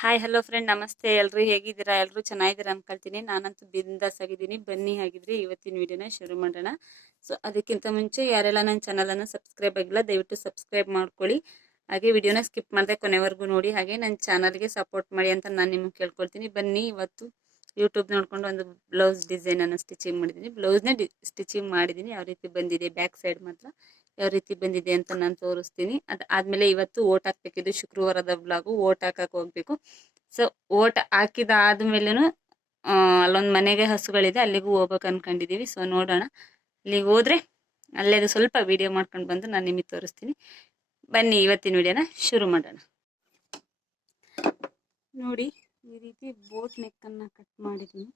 Hi hello friend ನಮಸ್ತೆ ಎಲ್ರು ಹೇಗಿದ್ದೀರಾ? ಎಲ್ಲರೂ ಚೆನ್ನಾಗಿದ್ದೀರಾ ಅನ್ಕೊಳ್ತೀನಿ. ನಾನಂತೂ ಬಿಂದಾಸ್ ಆಗಿದ್ದೀನಿ ಬನ್ನಿ ಹಾಗಿದ್ರೆ ಇವತ್ತಿನ ವಿಡಿಯೋನ ಶುರು ಮಾಡೋಣ. ಸೊ ಅದಕ್ಕಿಂತ ಮುಂಚೆ ಯಾರೆಲ್ಲ ನನ್ನ ಚಾನಲನ್ನು ಸಬ್ಸ್ಕ್ರೈಬ್ ಆಗಿಲ್ಲ, ದಯವಿಟ್ಟು ಸಬ್ಸ್ಕ್ರೈಬ್ ಮಾಡ್ಕೊಳ್ಳಿ. ಹಾಗೆ ವಿಡಿಯೋನ ಸ್ಕಿಪ್ ಮಾಡಿದೆ ಕೊನೆವರೆಗೂ ನೋಡಿ. ಹಾಗೆ ನನ್ನ ಚಾನಲ್ಗೆ ಸಪೋರ್ಟ್ ಮಾಡಿ ಅಂತ ನಾನು ನಿಮ್ಗೆ ಕೇಳ್ಕೊಳ್ತೀನಿ. ಬನ್ನಿ, ಇವತ್ತು ಯೂಟ್ಯೂಬ್ ನೋಡ್ಕೊಂಡು ಒಂದು ಬ್ಲೌಸ್ ಡಿಸೈನನ್ನು ಸ್ಟಿಚಿಂಗ್ ಮಾಡಿದ್ದೀನಿ. ಬ್ಲೌಸ್ನೇ ಡಿ ಸ್ಟಿಚಿಂಗ್ ಮಾಡಿದ್ದೀನಿ. ಯಾವ ರೀತಿ ಬಂದಿದೆ? ಬ್ಯಾಕ್ ಸೈಡ್ ಮಾತ್ರ. ಯಾವ ರೀತಿ ಬಂದಿದೆ ಅಂತ ನಾನು ತೋರಿಸ್ತೀನಿ. ಅದು ಆದ್ಮೇಲೆ ಇವತ್ತು ಓಟ್ ಹಾಕ್ಬೇಕಿದ್ದು ಶುಕ್ರವಾರದ ಬ್ಲಾಗು ಓಟ್ ಹಾಕಕ್ಕೆ ಹೋಗ್ಬೇಕು. ಸೊ ಓಟ್ ಹಾಕಿದ ಆದ್ಮೇಲೆನು ಅಲ್ಲೊಂದು ಮನೆಗೆ ಹಸುಗಳಿದೆ. ಅಲ್ಲಿಗೂ ಹೋಗ್ಬೇಕು ಅನ್ಕೊಂಡಿದೀವಿ. ಸೊ ನೋಡೋಣ. ಅಲ್ಲಿಗೆ ಹೋದ್ರೆ, ಅಲ್ಲೇ ಸ್ವಲ್ಪ ವಿಡಿಯೋ ಮಾಡ್ಕೊಂಡು ಬಂದು ನಾನು ನಿಮಗೆ ತೋರಿಸ್ತೀನಿ. ಬನ್ನಿ, ಇವತ್ತಿನ ವಿಡಿಯೋನ ಶುರು ಮಾಡೋಣ. ನೋಡಿ, ಈ ರೀತಿ ಬೋಟ್ ನೆಕ್ಕನ್ನು ಕಟ್ ಮಾಡಿದ್ದೀನಿ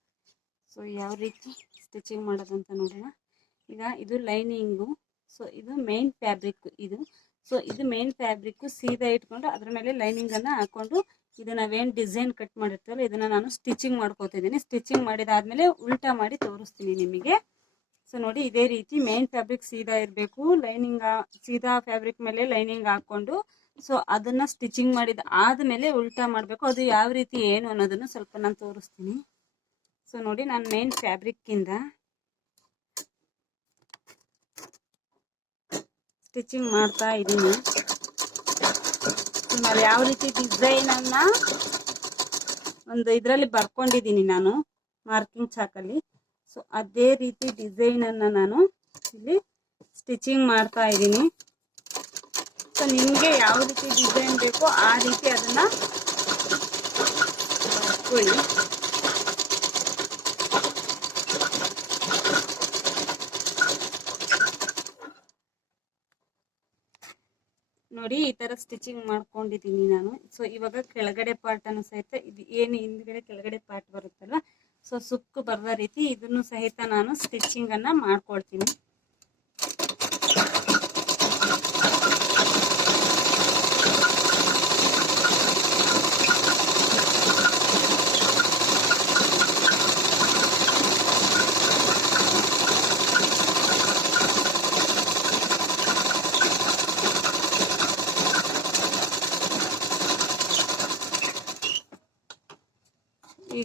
ಸೊ ಯಾವ ರೀತಿ ಸ್ಟಿಚಿಂಗ್ ಮಾಡೋದಂತ ನೋಡೋಣ. ಈಗ ಇದು ಲೈನಿಂಗು ಸೊ ಇದು ಮೇನ್ ಫ್ಯಾಬ್ರಿಕ್ ಇದು. ಸೊ ಇದು ಮೇನ್ ಫ್ಯಾಬ್ರಿಕ್ ಸೀದಾ ಇಟ್ಕೊಂಡು ಅದ್ರ ಮೇಲೆ ಲೈನಿಂಗನ್ನು ಹಾಕೊಂಡು ಇದು ನಾವೇನು ಡಿಸೈನ್ ಕಟ್ ಮಾಡಿರ್ತೀವಲ್ಲ, ಇದನ್ನು ನಾನು ಸ್ಟಿಚಿಂಗ್ ಮಾಡ್ಕೋತಿದ್ದೀನಿ ಸ್ಟಿಚಿಂಗ್ ಮಾಡಿದಾದ್ಮೇಲೆ ಉಲ್ಟಾ ಮಾಡಿ ತೋರಿಸ್ತೀನಿ ನಿಮಗೆ. ಸೊ ನೋಡಿ ಇದೇ ರೀತಿ ಮೇನ್ ಫ್ಯಾಬ್ರಿಕ್ ಸೀದಾ ಇರಬೇಕು. ಲೈನಿಂಗ್ ಸೀದಾ ಫ್ಯಾಬ್ರಿಕ್ ಮೇಲೆ ಲೈನಿಂಗ್ ಹಾಕೊಂಡು ಸೊ ಅದನ್ನ ಸ್ಟಿಚಿಂಗ್ ಮಾಡಿದ ಆದಮೇಲೆ ಉಲ್ಟಾ ಮಾಡಬೇಕು. ಅದು ಯಾವ ರೀತಿ ಏನು ಅನ್ನೋದನ್ನು ಸ್ವಲ್ಪ ನಾನು ತೋರಿಸ್ತೀನಿ. ಸೊ ನೋಡಿ ನಾನು ಮೇನ್ ಫ್ಯಾಬ್ರಿಕ್ಕಿಂದ ಸ್ಟಿಚಿಂಗ್ ಮಾಡ್ತಾ ಇದ್ದೀನಿ ಆಮೇಲೆ ಯಾವ ರೀತಿ ಡಿಸೈನನ್ನು ಒಂದು ಇದರಲ್ಲಿ ಬರ್ಕೊಂಡಿದ್ದೀನಿ ನಾನು ಮಾರ್ಕಿಂಗ್ ಚಾಕಲ್ಲಿ. ಸೊ ಅದೇ ರೀತಿ ಡಿಸೈನನ್ನು ನಾನು ಇಲ್ಲಿ ಸ್ಟಿಚಿಂಗ್ ಮಾಡ್ತಾ ಇದ್ದೀನಿ ಸೊ ನಿಮಗೆ ಯಾವ ರೀತಿ ಡಿಸೈನ್ ಬೇಕೋ ಆ ರೀತಿ ಅದನ್ನು ಬರ್ಕೊಳ್ಳಿ ನೋಡಿ ಈ ತರ ಸ್ಟಿಚಿಂಗ್ ಮಾಡ್ಕೊಂಡಿದ್ದೀನಿ ನಾನು. ಸೊ ಇವಾಗ ಕೆಳಗಡೆ ಪಾರ್ಟ್ ಅನ್ನು ಸಹಿತ ಇದು ಏನು ಹಿಂದ್ಗಡೆ ಕೆಳಗಡೆ ಪಾರ್ಟ್ ಬರುತ್ತಲ್ವ? ಸೊ ಸುಕ್ಕು ಬರದ ರೀತಿ ಇದನ್ನು ಸಹಿತ ನಾನು ಸ್ಟಿಚಿಂಗ್ ಅನ್ನ ಮಾಡ್ಕೊಳ್ತೀನಿ.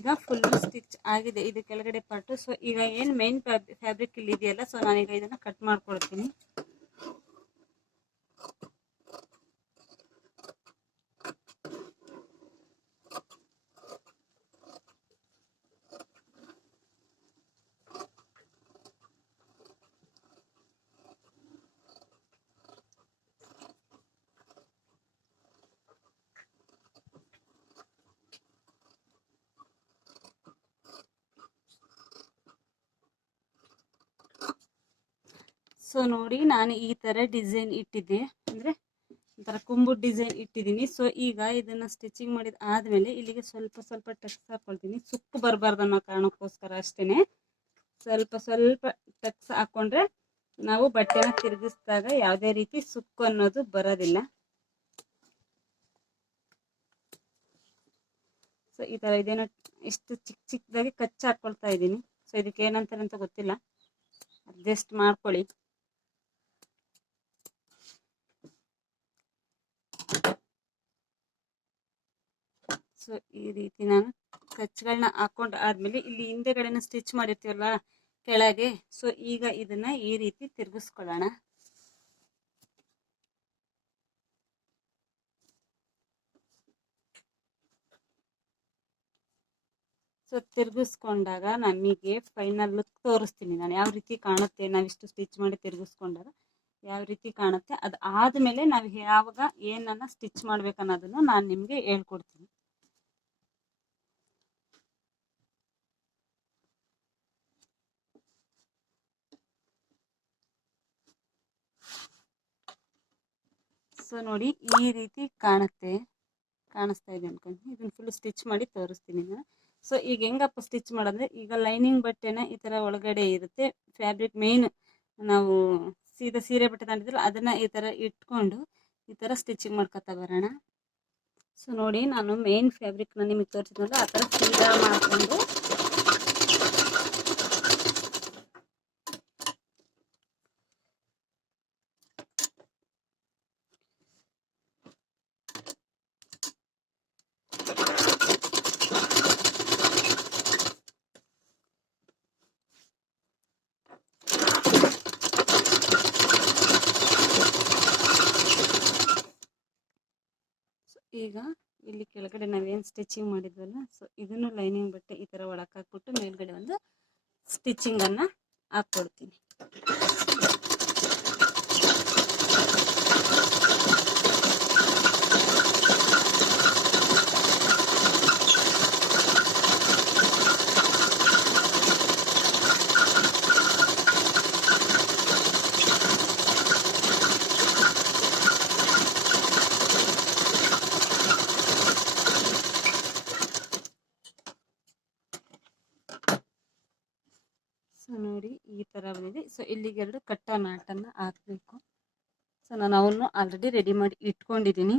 ಈಗ ಫುಲ್ ಸ್ಟಿಚ್ ಆಗಿದೆ. ಇದು ಕೆಳಗಡೆ ಪಾರ್ಟ್ ಸೊ ಈಗ ಏನು ಮೇನ್ ಫ್ಯಾಬ್ರಿಕ್ ಇಲ್ಲಿ ಇದೆಯಲ್ಲ ಸೊ ನಾನೀಗ ಇದನ್ನ ಕಟ್ ಮಾಡ್ಕೊಳ್ತೀನಿ. ಸೊ ನೋಡಿ ನಾನು ಈ ಥರ ಡಿಸೈನ್ ಇಟ್ಟಿದ್ದೆ. ಅಂದರೆ ಒಂಥರ ಕೊಂಬು ಡಿಸೈನ್ ಇಟ್ಟಿದ್ದೀನಿ. ಸೊ ಈಗ ಇದನ್ನು ಸ್ಟಿಚಿಂಗ್ ಮಾಡಿದ ಆದ್ಮೇಲೆ ಇಲ್ಲಿಗೆ ಸ್ವಲ್ಪ ಸ್ವಲ್ಪ ಟಕ್ಸ್ ಹಾಕ್ಕೊಳ್ತೀನಿ ಸುಕ್ಕು ಬರಬಾರ್ದು ಅನ್ನೋ ಕಾರಣಕ್ಕೋಸ್ಕರ ಅಷ್ಟೇ ಸ್ವಲ್ಪ ಸ್ವಲ್ಪ ಟಕ್ಸ್ ಹಾಕ್ಕೊಂಡ್ರೆ ನಾವು ಬಟ್ಟೆನ ತಿರುಗಿಸಿದಾಗ ಯಾವುದೇ ರೀತಿ ಸುಕ್ಕು ಅನ್ನೋದು ಬರೋದಿಲ್ಲ. ಸೊ ಈ ಥರ ಇದೇನೋ ಇಷ್ಟು ಚಿಕ್ಕ ಚಿಕ್ಕದಾಗಿ ಕಚ್ಚಾ ಹಾಕ್ಕೊಳ್ತಾ ಇದ್ದೀನಿ. ಸೊ ಇದಕ್ಕೆ ಏನಂತಾರೆ ಅಂತ ಗೊತ್ತಿಲ್ಲ. ಅಡ್ಜಸ್ಟ್ ಮಾಡ್ಕೊಳ್ಳಿ. ಸೊ, ಈ ರೀತಿ ನಾನು ಕಚ್ಗಳನ್ನ ಹಾಕೊಂಡು ಆದ್ಮೇಲೆ ಇಲ್ಲಿ ಹಿಂದೆಗಡೆನ ಸ್ಟಿಚ್ ಮಾಡಿರ್ತೀವಲ್ಲ ಕೆಳಗೆ. ಸೊ, ಈಗ ಇದನ್ನ ಈ ರೀತಿ ತಿರುಗಿಸ್ಕೊಳ್ಳೋಣ. ಸೊ, ತಿರುಗಿಸ್ಕೊಂಡಾಗ ನಮಗೆ ಫೈನಲ್ ಲುಕ್ ತೋರಿಸ್ತೀನಿ ನಾನು. ಯಾವ ರೀತಿ ಕಾಣುತ್ತೆ, ನಾವಿಷ್ಟು ಸ್ಟಿಚ್ ಮಾಡಿ ತಿರುಗಿಸ್ಕೊಂಡಾಗ ಯಾವ ರೀತಿ ಕಾಣುತ್ತೆ ಅದು ಆದಮೇಲೆ ನಾವು ಯಾವಾಗ ಏನನ್ನ ಸ್ಟಿಚ್ ಮಾಡ್ಬೇಕನ್ನೋದನ್ನು ನಾನು ನಿಮಗೆ ಹೇಳ್ಕೊಡ್ತೀನಿ. ಸೊ ನೋಡಿ, ಈ ರೀತಿ ಕಾಣುತ್ತೆ, ಕಾಣಿಸ್ತಾ ಇದೆ ಅನ್ಕೊಂಡು ಇದನ್ನ ಫುಲ್ ಸ್ಟಿಚ್ ಮಾಡಿ ತೋರಿಸ್ತೀನಿ ನಾನು. ಸೊ ಈಗ ಹೆಂಗಪ್ಪ ಸ್ಟಿಚ್ ಮಾಡೋದ್ರೆ ಈಗ ಲೈನಿಂಗ್ ಬಟ್ಟೆನ ಈ ಥರ ಒಳಗಡೆ ಇರುತ್ತೆ. ಫ್ಯಾಬ್ರಿಕ್ ಮೇನ್ ನಾವು ಸೀದಾ ಸೀರೆ ಬಟ್ಟೆ ತಂದಿದ್ರು ಅದನ್ನು ಈ ಥರ ಇಟ್ಕೊಂಡು ಈ ಥರ ಸ್ಟಿಚಿಂಗ್ ಮಾಡ್ಕೊತಾ ಬರೋಣ. ಸೊ ನೋಡಿ, ನಾನು ಮೇನ್ ಫ್ಯಾಬ್ರಿಕ್ನ ನಿಮಗೆ ತೋರಿಸಿದ್ನಲ್ಲ, ಆ ಥರ ಸೀದಾ ಮಾಡಿಕೊಂಡು ಈಗ ಇಲ್ಲಿ ಕೆಳಗಡೆ ನಾವೇನು ಸ್ಟಿಚಿಂಗ್ ಮಾಡಿದ್ವಲ್ಲ ಸೊ ಇದನ್ನು ಲೈನಿಂಗ್ ಬಟ್ಟೆ ಈ ಥರ ಒಳಕ್ಕೆ ಹಾಕ್ಬಿಟ್ಟು ಮೇಲ್ಗಡೆ ಒಂದು ಸ್ಟಿಚಿಂಗನ್ನು ಹಾಕ್ಕೊಡ್ತೀನಿ ಸೊ ನೋಡಿ ಬಂದಿದೆ ಸೊ ಇಲ್ಲಿಗೆ ಎರಡು ಕಟ್ಟ ನಾಟನ್ನು ಹಾಕಬೇಕು. ಸೊ ನಾನು ಅವನ್ನು ಆಲ್ರೆಡಿ ರೆಡಿ ಮಾಡಿ ಇಟ್ಕೊಂಡಿದ್ದೀನಿ.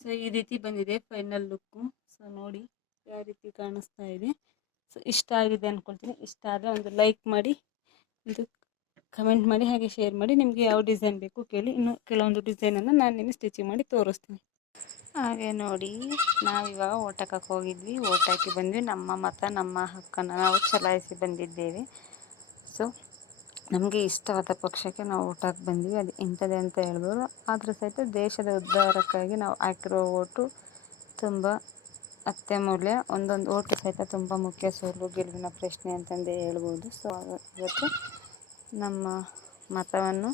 ಸೊ ಈ ರೀತಿ ಬಂದಿದೆ ಫೈನಲ್ ಲುಕ್ಕು ಸೊ ನೋಡಿ ಯಾವ ರೀತಿ ಕಾಣಿಸ್ತಾ ಇದೆ. ಸೊ ಇಷ್ಟ ಆಗಿದೆ ಅಂದ್ಕೊಳ್ತೀನಿ ಇಷ್ಟ ಆದರೆ ಒಂದು ಲೈಕ್ ಮಾಡಿ, ಒಂದು ಕಮೆಂಟ್ ಮಾಡಿ, ಹಾಗೆ ಶೇರ್ ಮಾಡಿ. ನಿಮಗೆ ಯಾವ ಡಿಸೈನ್ ಬೇಕು ಕೇಳಿ. ಇನ್ನು ಕೆಲವೊಂದು ಡಿಸೈನನ್ನು ನಾನು ನಿಮಗೆ ಸ್ಟಿಚಿಂಗ್ ಮಾಡಿ ತೋರಿಸ್ತೀನಿ. ಹಾಗೆ ನೋಡಿ ನಾವಿವಾಗ ಓಟಕ್ಕೆ ಹೋಗಿದ್ವಿ. ಓಟಕ್ಕೆ ಬಂದ್ವಿ. ನಮ್ಮ ಮತ, ನಮ್ಮ ಹಕ್ಕನ್ನು ನಾವು ಚಲಾಯಿಸಿ ಬಂದಿದ್ದೇವೆ. ಸೊ ನಮಗೆ ಇಷ್ಟವಾದ ಪಕ್ಷಕ್ಕೆ ನಾವು ಓಟಾಕಿ ಬಂದ್ವಿ. ಅದು ಇಂಥದ್ದೇ ಅಂತ ಹೇಳ್ಬೋದು. ಆದರೂ ಸಹಿತ ದೇಶದ ಉದ್ಧಾರಕ್ಕಾಗಿ ನಾವು ಹಾಕಿರೋ ಓಟು ತುಂಬ ಅತ್ಯಮೂಲ್ಯ. ಒಂದೊಂದು ಓಟು ಸಹಿತ ತುಂಬ ಮುಖ್ಯ ಸೋಲು, ಗೆಲುವಿನ ಪ್ರಶ್ನೆ ಅಂತಂದೇ ಹೇಳ್ಬೋದು. ಸೊ ಇವತ್ತು ನಮ್ಮ ಮತವನ್ನು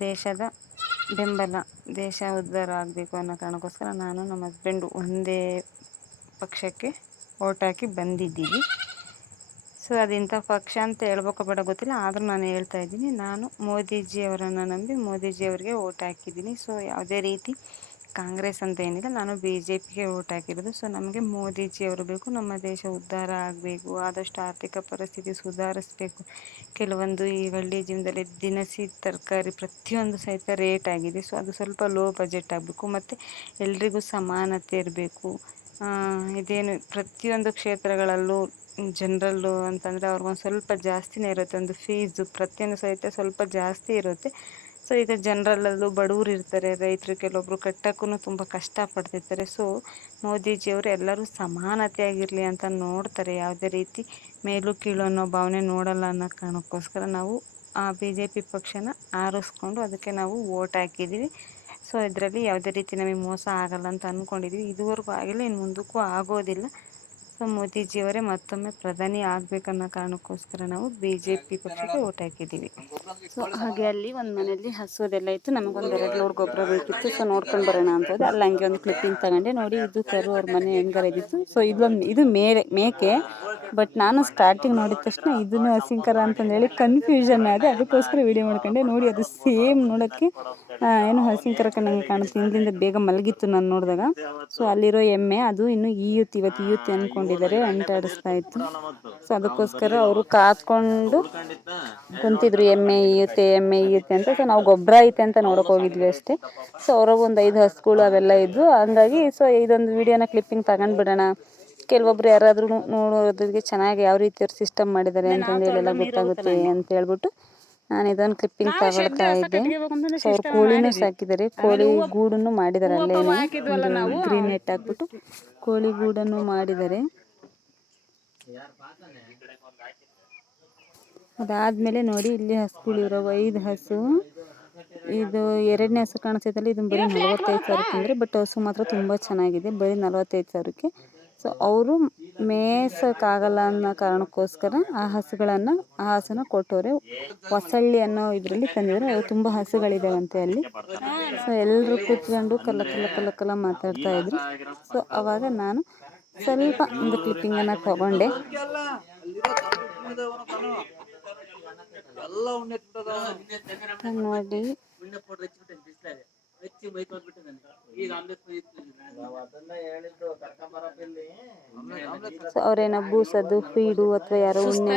ದೇಶದ ಬೆಂಬಲ, ದೇಶ ಉದ್ಧಾರ ಆಗಬೇಕು ಅನ್ನೋ ಕಾರಣಕ್ಕೋಸ್ಕರ ನಾನು ನಮ್ಮ ಹಸ್ಬೆಂಡು ಒಂದೇ ಪಕ್ಷಕ್ಕೆ ಓಟ್ ಹಾಕಿ ಬಂದಿದ್ದೀವಿ. ಸೊ ಅದೆಂಥ ಪಕ್ಷ ಅಂತ ಹೇಳ್ಬೇಕೋ ಬೇಡ, ಗೊತ್ತಿಲ್ಲ. ಆದರೂ ನಾನು ಹೇಳ್ತಾ ಇದ್ದೀನಿ. ನಾನು ಮೋದಿಜಿಯವರನ್ನು ನಂಬಿ ಮೋದಿಜಿಯವರಿಗೆ ಓಟ್ ಹಾಕಿದ್ದೀನಿ. ಸೊ ಯಾವುದೇ ರೀತಿ ಕಾಂಗ್ರೆಸ್ ಅಂತ ಏನಿಲ್ಲ. ನಾನು ಬಿ ಜೆ ಪಿಗೆ ಓಟ್ ಹಾಕಿರೋದು. ಸೊ ನಮಗೆ ಮೋದಿಜಿಯವರು ಬೇಕು. ನಮ್ಮ ದೇಶ ಉದ್ಧಾರ ಆಗಬೇಕು. ಆದಷ್ಟು ಆರ್ಥಿಕ ಪರಿಸ್ಥಿತಿ ಸುಧಾರಿಸಬೇಕು. ಕೆಲವೊಂದು ಈ ಹಳ್ಳಿ ಜೀವನದಲ್ಲಿ ದಿನಸಿ ತರಕಾರಿ ಪ್ರತಿಯೊಂದು ಸಹಿತ ರೇಟ್ ಆಗಿದೆ. ಸೊ ಅದು ಸ್ವಲ್ಪ ಲೋ ಬಜೆಟ್ ಆಗಬೇಕು. ಮತ್ತು ಎಲ್ರಿಗೂ ಸಮಾನತೆ ಇರಬೇಕು. ಇದೇನು ಪ್ರತಿಯೊಂದು ಕ್ಷೇತ್ರಗಳಲ್ಲೂ ಜನರಲ್ಲು ಅಂತಂದರೆ ಅವ್ರಿಗೊಂದು ಸ್ವಲ್ಪ ಜಾಸ್ತಿನೇ ಇರುತ್ತೆ. ಒಂದು ಫೀಸು ಪ್ರತಿಯೊಂದು ಸಹಿತ ಸ್ವಲ್ಪ ಜಾಸ್ತಿ ಇರುತ್ತೆ. ಸೊ ಈಗ ಜನರಲ್ಲೂ ಬಡವರು ಇರ್ತಾರೆ ರೈತರು ಕೆಲವೊಬ್ಬರು ಕಟ್ಟೋಕ್ಕೂ ತುಂಬ ಕಷ್ಟಪಡ್ತಿರ್ತಾರೆ. ಸೊ ಮೋದಿಜಿಯವರು ಎಲ್ಲರೂ ಸಮಾನತೆಯಾಗಿರಲಿ ಅಂತ ನೋಡ್ತಾರೆ. ಯಾವುದೇ ರೀತಿ ಮೇಲು ಕೀಳು ಅನ್ನೋ ಭಾವನೆ ನೋಡಲ್ಲ ಅನ್ನೋ ಕಾರಣಕ್ಕೋಸ್ಕರ ನಾವು ಆ ಬಿ ಜೆ ಪಿ ಪಕ್ಷನ ಆರಿಸ್ಕೊಂಡು ಅದಕ್ಕೆ ನಾವು ವೋಟ್ ಹಾಕಿದ್ದೀವಿ. ಸೊ ಇದರಲ್ಲಿ ಯಾವುದೇ ರೀತಿ ನಮಗೆ ಮೋಸ ಆಗಲ್ಲ ಅಂತ ಅಂದ್ಕೊಂಡಿದ್ವಿ ಇದುವರೆಗೂ ಆಗಿಲ್ಲ ಇನ್ನು ಮುಂದಕ್ಕೂ ಆಗೋದಿಲ್ಲ. ಸೊ ಮೋದಿಜಿಯವರೇ ಮತ್ತೊಮ್ಮೆ ಪ್ರಧಾನಿ ಆಗಬೇಕನ್ನೋ ಕಾರಣಕ್ಕೋಸ್ಕರ ನಾವು ಬಿ ಜೆ ಪಿ ಪಕ್ಷಕ್ಕೆ ಓಟ್ ಹಾಕಿದ್ದೀವಿ. ಸೊ ಹಾಗೆ ಅಲ್ಲಿ ಒಂದು ಮನೆಯಲ್ಲಿ ಹಸುವುದೆಲ್ಲ ಇತ್ತು. ನಮಗೊಂದು ಎರಡು ಲೋಡ್ ಗೊಬ್ಬರ ಬೇಕಿತ್ತು ಸೊ ನೋಡ್ಕೊಂಡು ಬರೋಣ ಅಂತಂದು ಅಲ್ಲಿ ಹಂಗೆ ಒಂದು ಕ್ಲಿಪ್ಪಿಂಗ್ ತಗೊಂಡೆ. ನೋಡಿ ಇದು ಕರು ಅವ್ರ ಮನೆ ಹೆಂಗಾರ ಇದ್ದಿತ್ತು ಸೊ ಇದೊಂದು ಇದು ಮೇಲೆ ಮೇಕೆ. ಬಟ್ ನಾನು ಸ್ಟಾರ್ಟಿಂಗ್ ನೋಡಿದ ತಕ್ಷಣ ಇದನ್ನು ಹಸಿಂಕರ ಅಂತಂದೇಳಿ ಕನ್ಫ್ಯೂಷನ್ ಆದರೆ ಅದಕ್ಕೋಸ್ಕರ ವೀಡಿಯೋ ಮಾಡ್ಕೊಂಡೆ. ನೋಡಿ, ಅದು ಸೇಮ್ ನೋಡೋಕ್ಕೆ ಏನು ಹಸಿಂಕರ ಕಣ್ಣಂಗೆ ಕಾಣುತ್ತೆ. ಹಿಂದಿಂದ ಬೇಗ ಮಲಗಿತ್ತು ನಾನು ನೋಡಿದಾಗ. ಸೊ ಅಲ್ಲಿರೋ ಎಮ್ಮೆ, ಅದು ಇನ್ನು ಈಯುತ್ತೆ. ಇವತ್ತು ಈಯುತ್ತೆ ಅಂದ್ಕೊಂಡಿದ್ದಾರೆ ಅಂಟ ಅಂಟಾಡಿಸ್ತಾ ಇತ್ತು. ಸೊ ಅದಕ್ಕೋಸ್ಕರ ಅವರು ಕಾತ್ಕೊಂಡು ಕುಂತಿದ್ರು. ಎಮ್ಮೆ ಈಯುತ್ತೆ ಎಮ್ಮೆ ಈಯುತ್ತೆ ಅಂತ. ಸೊ ನಾವು ಗೊಬ್ಬರ ಐತೆ ಅಂತ ನೋಡೋಕೆ ಹೋಗಿದ್ವಿ ಅಷ್ಟೇ. ಸೊ ಅವ್ರಾಗ ಒಂದು ಐದು ಹಸುಗಳು ಅವೆಲ್ಲ ಇದ್ದು ಹಂಗಾಗಿ ಸೊ ಇದೊಂದು ವಿಡಿಯೋನ ಕ್ಲಿಪ್ಪಿಂಗ್ ತಗೊಂಡ್ಬಿಡೋಣ. ಕೆಲವೊಬ್ರು ಯಾರಾದರೂ ನೋಡೋದಕ್ಕೆ ಚೆನ್ನಾಗಿ ಯಾವ ರೀತಿ ಅವ್ರು ಸಿಸ್ಟಮ್ ಮಾಡಿದ್ದಾರೆ ಅಂತಂದೇಳಿ ಎಲ್ಲ ಗೊತ್ತಾಗುತ್ತೆ ಅಂತ ಹೇಳ್ಬಿಟ್ಟು ನಾನು ಇದೊಂದು ಕ್ಲಿಪ್ಪಿಂಗ್ ತಗೊಳ್ತಾ ಇದ್ದೆ ಸೊ ಅವ್ರು ಕೋಳಿನೂ ಸಾಕಿದ್ದಾರೆ. ಕೋಳಿ ಗೂಡನ್ನು ಮಾಡಿದ್ದಾರೆ ಅಲ್ಲೇ ಗ್ರೀನ್ ನೆಟ್ ಹಾಕ್ಬಿಟ್ಟು ಕೋಳಿ ಗೂಡನ್ನು ಮಾಡಿದ್ದಾರೆ. ಅದಾದ್ಮೇಲೆ ನೋಡಿ ಇಲ್ಲಿ ಹಸುಗಳಿರೋ ಐದು ಹಸು. ಇದು ಎರಡನೇ ಹಸು ಕಾಣಿಸ್ತೈತಲ್ಲ ಇದನ್ನ ಬರೀ ನಲವತ್ತೈದು ಸಾವಿರಕ್ಕೆ ಅಂದರೆ ಬಟ್ ಹಸು ಮಾತ್ರ ತುಂಬ ಚೆನ್ನಾಗಿದೆ. ಬರೀ ನಲವತ್ತೈದು ಸಾವಿರಕ್ಕೆ. ಸೊ ಅವರು ಮೇಯಿಸೋಕ್ಕಾಗಲ್ಲ ಅನ್ನೋ ಕಾರಣಕ್ಕೋಸ್ಕರ ಆ ಹಸುಗಳನ್ನು ಆ ಹಸುನ ಕೊಟ್ಟವ್ರೆ. ಹೊಸಳ್ಳಿ ಅನ್ನೋ ಇದರಲ್ಲಿ ತಂದಿದ್ದಾರೆ ಅವು ತುಂಬ ಹಸುಗಳಿದಾವಂತೆ ಅಲ್ಲಿ. ಸೊ ಎಲ್ಲರೂ ಕೂತ್ಕೊಂಡು ಕಲ್ಲ ಕಲ್ಲ ಕಲ್ಲ ಕಲ್ಲ ಮಾತಾಡ್ತಾ ಇದ್ರು. ಸೊ ಅವಾಗ ನಾನು ಸ್ವಲ್ಪ ಒಂದು ಕ್ಲಿಪ್ಪಿಂಗನ್ನು ತಗೊಂಡೆ. ನೋಡಿ. ಅವ್ರೇನೋ ಬೂಸದು ಫೀಡು ಅಥವಾ ಯಾರೋ ಉಣ್ಣೆ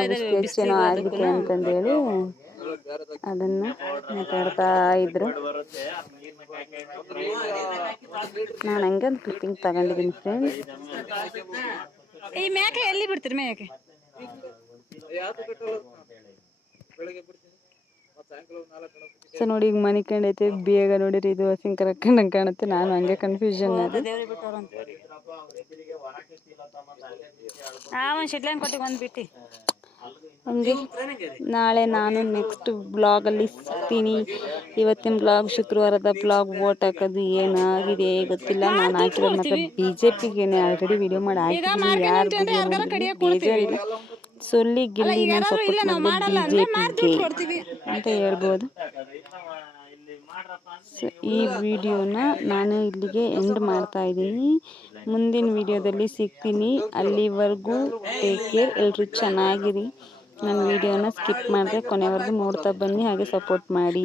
ಏನೋ ಆಗಿದೆ ಅಂತಂದೇಳಿ ಅದನ್ನು ಮಾತಾಡ್ತಾ ಇದ್ರು. ನಾನು ಹಂಗೆ ಒಂದು ಕ್ಲಿಪ್ಪಿಂಗ್ ತಗೊಂಡಿದ್ದೀನಿ ಫ್ರೆಂಡ್ಸ್ ಈ ಮೇಕೆ ಎಲ್ಲಿ ಬಿಡ್ತೀರಿ ಮೇಕೆ ಸೊ ನೋಡಿ ಈಗ ಮನೆ ಕಂಡೈತೆ ಬೇಗ ನೋಡಿರಿ ಇದು ಹಸಿಂಕರ ಕಂಡಂಗ್ ಕಾಣುತ್ತೆ. ನಾನು ಹಂಗೆ ಕನ್ಫ್ಯೂಷನ್ ಅದು. ಹಂಗೆ ನಾಳೆ ನಾನು ನೆಕ್ಸ್ಟ್ ಬ್ಲಾಗಲ್ಲಿ ಸಿಗ್ತೀನಿ. ಇವತ್ತಿನ ಬ್ಲಾಗ್ ಶುಕ್ರವಾರದ ಬ್ಲಾಗ್ ವೋಟ್ ಹಾಕೋದು ಏನಾಗಿದೆ ಗೊತ್ತಿಲ್ಲ. ನಾನು ಹಾಕಿರೋದು ಮತ್ತೆ ಬಿ ಜೆ ಪಿಗೇನೆ ಆಲ್ರೆಡಿ ವಿಡಿಯೋ ಮಾಡಿ ಹಾಕಿದ್ದೀನಿ ಯಾರು ಬೇಜಾರಿಲ್ಲ. ಸೊಲ್ಲಿ ಗಿಲ್ಲಿ ನಾನು ಸಪೋರ್ಟ್ ಮಾಡಿದೆ ಬಿ ಜೆ ಪಿಗೆ ಅಂತ ಹೇಳ್ಬೋದು. ಈ ವಿಡಿಯೋನ ನಾನು ಇಲ್ಲಿಗೆ ಎಂಡ್ ಮಾಡ್ತಾ ಇದ್ದೀನಿ. ಮುಂದಿನ ವಿಡಿಯೋದಲ್ಲಿ ಸಿಗ್ತೀನಿ. ಅಲ್ಲಿವರೆಗೂ ಟೇಕ್ ಕೇರ್ ಎಲ್ಲರೂ ಚೆನ್ನಾಗಿರಿ. ನನ್ನ ವಿಡಿಯೋನ ಸ್ಕಿಪ್ ಮಾಡಿದೆ ಕೊನೆವರೆಗೂ ನೋಡ್ತಾ ಬನ್ನಿ. ಹಾಗೆ ಸಪೋರ್ಟ್ ಮಾಡಿ.